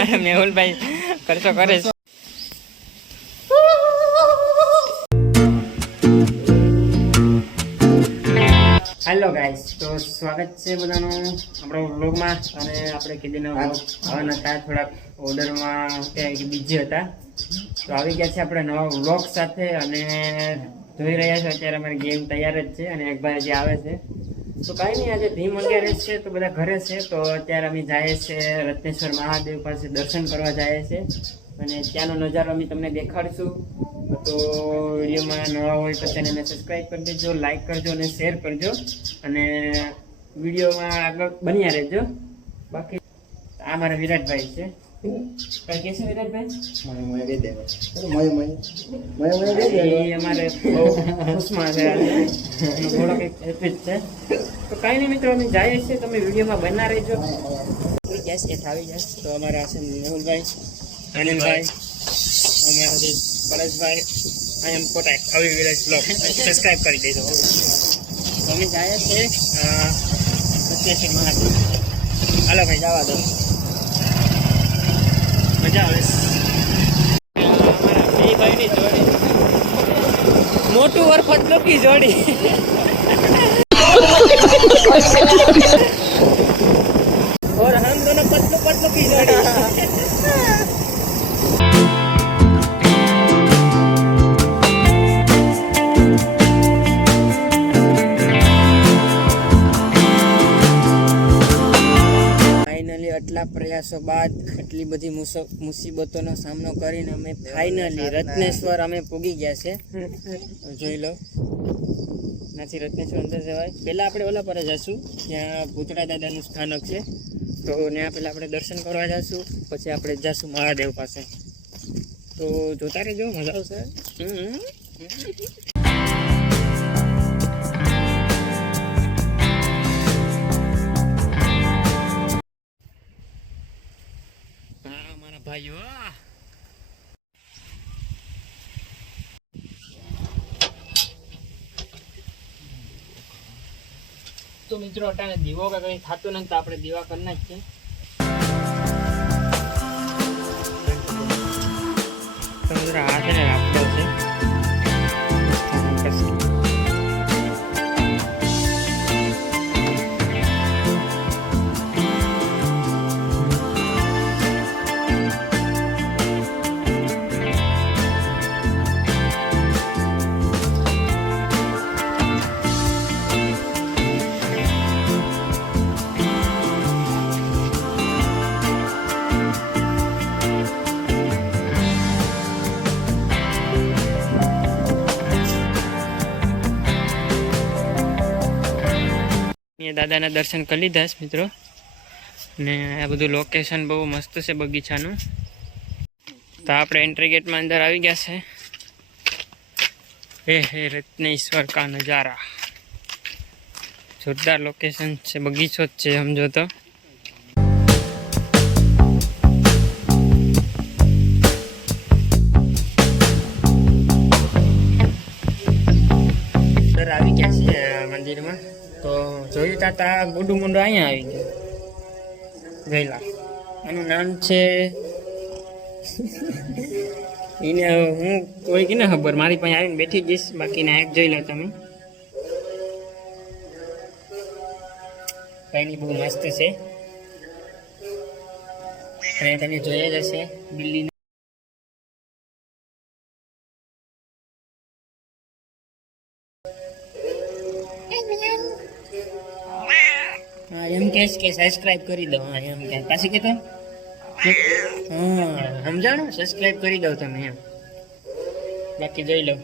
અમારા મેહુલભાઈ ખર્ચો કરે છે હેલો ગાઈસ તો સ્વાગત છે બધાનું. આપણો વ્લોગમાં અને આપણે કીધીનો આવવાના હતા થોડાક ઓર્ડરમાં કે બીજી હતા. તો આવી ગયા છે આપણે નવા વ્લોગ સાથે અને જોઈ રહ્યા છો અત્યારે અમારી ગેમ તૈયાર જ છે અને એક ભાઈ હજી આવે છે. તો કાંઈ નહીં, આજે ભીમ અગિયારસ છે તો બધા ઘરે છે. તો અત્યારે અમે જઈએ છીએ રત્નેશ્વર મહાદેવ પાસે દર્શન કરવા જઈએ છીએ અને ત્યાંનો નજારો અમે તમને દેખાડશું. તો વિડીયોમાં નવા હોય તો ચેનલને સબસ્ક્રાઈબ કરી દેજો લાઈક કરજો અને શેર કરજો. અને વિડીયોમાં આગળ બન્યા રહેજો. બાકી આ મારા વિરાટભાઈ છે. એ અમારે બહુ ખુશમાં છે છે તો કાંઈ નહીં મિત્રો અમે જઈએ છીએ તમે વિડીયોમાં બના રહેજો ગેસ એ આવી ગેસ તો અમારા છે મેહુલભાઈ અનિલભાઈ અમારા જે પરેશભાઈ આઈ એમ કોટેક આવી વિરાજ બ્લોગ સબસ્ક્રાઇબ કરી દેજો. તો અમે જઈએ સત્યશ્રી મહાદેવ હાલો ભાઈ જવા દો મજા આવે. મોટું વરફટ લોકી જોડી. આટલા પ્રયાસો બાદ આટલી બધી મુસો- મુસીબતોનો સામનો કરીને અમે ફાઇનલી રત્નેશ્વર અમે પૂગી ગયા છે. જોઈ લો. નથી રત્નેશ્વર અંદર જવાય. પહેલાં આપણે ઓલા પર જઈશું. ત્યાં ભૂતળા દાદાનું સ્થાનક છે. તો ત્યાં પહેલાં આપણે દર્શન કરવા જઈશું. પછી આપણે જઈશું મહાદેવ પાસે. તો જોતા રહેજો મજા આવશે. હા તો મિત્રો, અટાણે દીવો કે કઈ થતું નથી તો આપણે દીવા કરી છે તો મિત્રો, આ છે ને આપડો છે. અહીંયા દાદાના દર્શન કરી લીધા મિત્રો. ને આ બધું લોકેશન બહુ મસ્ત છે બગીચાનું. તો આપણે એન્ટ્રી ગેટમાં અંદર આવી ગયા છે. હે હે રત્નેશ્વર કા નજારા. જોરદાર લોકેશન છે, બગીચો જ છે, સમજો તો. જોયું તાતા ગુડુ મુંડો અહીંયા આવી ગયો. ગયેલા. એનું નામ છે એને હું કોઈ કે ખબર? મારી પાસે આવીને બેઠી જઈશ. બાકી ના એક જોઈ લો તમે. કઈ બહુ મસ્ત છે. અને તમે જોયા જ હશે દિલ્હી હા, એમ કહેશ કે સબસ્ક્રાઇબ કરી દો હા, એમ કે પાછી તો હા, સમજાણો? સબસ્ક્રાઇબ કરી દો તમે એમ. બાકી જોઈ લો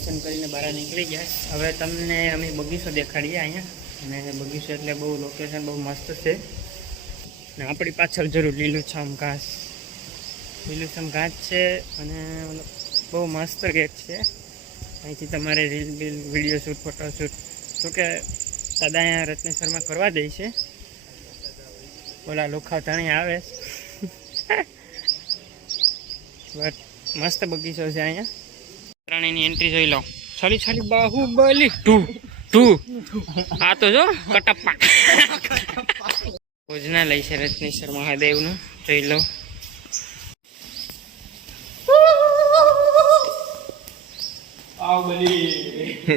દર્શન કરીને બહાર નીકળી ગયા. હવે તમને અમે બગીચો દેખાડીએ અહીંયા. અને બગીચો એટલે બહુ લોકેશન બહુ મસ્ત છે. અને આપણી પાછળ જરૂર લીલુંછમ ઘાસ. લીલુંછમ ઘાસ છે અને બહુ મસ્ત ગેટ છે. અહીંથી તમારે રીલ બીલ વીડિયો શૂટ ફોટો શૂટ તો કે દાદા અહીંયા રત્નેશ્વરમાં કરવા દે છે. ઓલા લોખા ધણી આવે. બટ મસ્ત બગીચો છે અહીંયા. પ્રાણીની એન્ટ્રી જોઈ લો. છાલી છાલી બાહુબલી. ટુ ટુ. આ તો જો કટપ્પા. ભોજનાલય છે રત્નેશ્વર મહાદેવનું. જોઈ લો.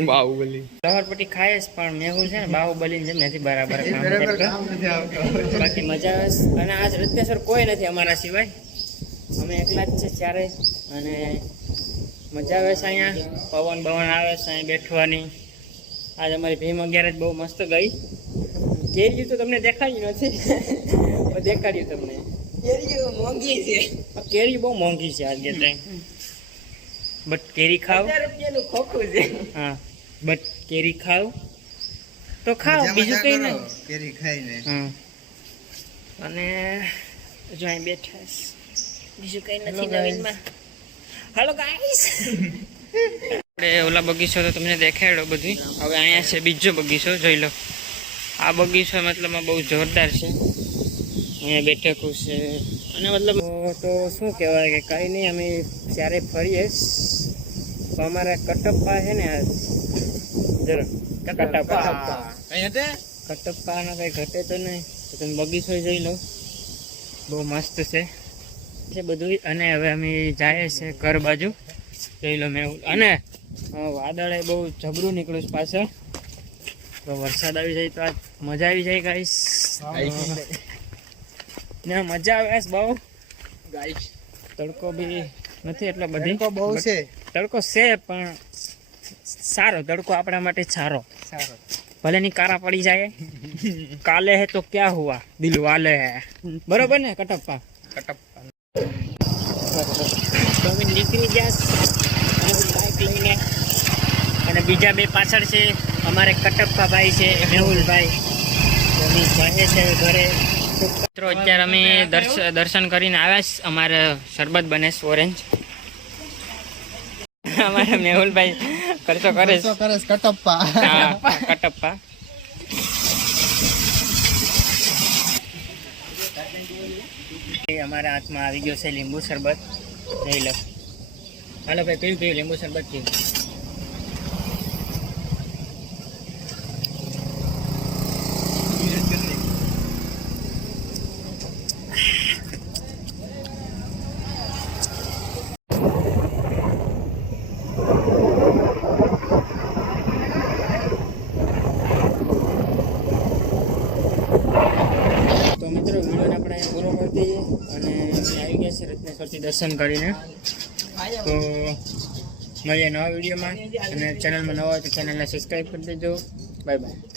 બાહુબલી. લહરપટ્ટી ખાય જ પણ મેહુલ છે ને બાહુબલી જેમ નથી બરાબર બાકી મજા આવે અને આજ રત્નેશ્વર કોઈ નથી અમારા સિવાય. અમે એકલા જ છે ત્યારે અને મજા આવે છે અહીંયા? પવન બવન આવે છે અહીંયા બેઠવાની. આજે અમારી ભીમ અગિયાર જ બહુ મસ્ત ગઈ. કેરીયું તો તમને દેખાડ્યું નથી. દેખાડ્યું તમને. કેરીઓ મોંઘી છે. કેરી બહુ મોંઘી છે આજે ત્યાં બટ કેરી ખાવ. રૂપિયાનું ખોખું છે. હા બટ કેરી ખાવ. તો ખાવ બીજું કઈ નહીં. કેરી ખાઈને. હમ અને જો અહીં બેઠા બીજું કઈ નથી નવીનમાં. હાલો ગાઈસ આપણે ઓલા બગીચો તો તમને દેખાડ્યો બધી હવે અહીંયા છે બીજો બગીચો જોઈ લો. આ બગીચો મતલબમાં બહુ જોરદાર છે. અહીંયા બેઠકો છે. અને મતલબ તો શું કહેવાય કે કંઈ નહીં અમે જ્યારે ફરીએ તો અમારા કટપ્પા છે ને જરા કટપ્પા. અહીંયા કટપ્પાનો કંઈ ઘટે તો નહીં. તો તમે બગીચો જોઈ લો. બહુ મસ્ત છે. છે બધું અને હવે અમે જાય છે ઘર બાજુ. જોઈ લો મેં અને વાદળે બહુ જબરું નીકળ્યું છે પાછળ. તો વરસાદ આવી જાય તો આ મજા આવી જાય ગાઈસ. ને મજા આવે બહુ. ગાઈસ. તડકો બી નથી એટલો બધી. તડકો બહુ છે. તડકો છે પણ સારો. તડકો આપણા માટે સારો. સારો. ભલે ની કારા પડી જાય. કાલે હે તો ક્યાં હુઆ? દિલ વાલે હે. બરોબર ને કટપ્પા? કટપ્પા. અમે નીકળી ગયા બાઇક લઈને અને બીજા બે પાછળ છે અમારે કટપ્પા ભાઈ છે મેહુલભાઈ. અમે છે ઘરે. મિત્રો અત્યારે અમે દર્શન કરીને આવ્યા છે. અમારે શરબત બને છે ઓરેન્જ. અમારે મેહુલભાઈ ખર્ચો કરે છે. કટપ્પા. કટપ્પા એ અમારા હાથમાં આવી ગયો છે લીંબુ શરબત. લઈ લો. હાલો ભાઈ પીવું પીવું? લીંબુ શરબત પીવું તો મિત્રો વિડીયોને આપણે પૂરો કરી દઈએ અને અમે આવી ગયા દર્શન કરીને. તો મળીએ નવા વિડીયોમાં. અને ચેનલમાં નવા હોય તો ચેનલને સબસ્ક્રાઈબ કરી દેજો. Bye bye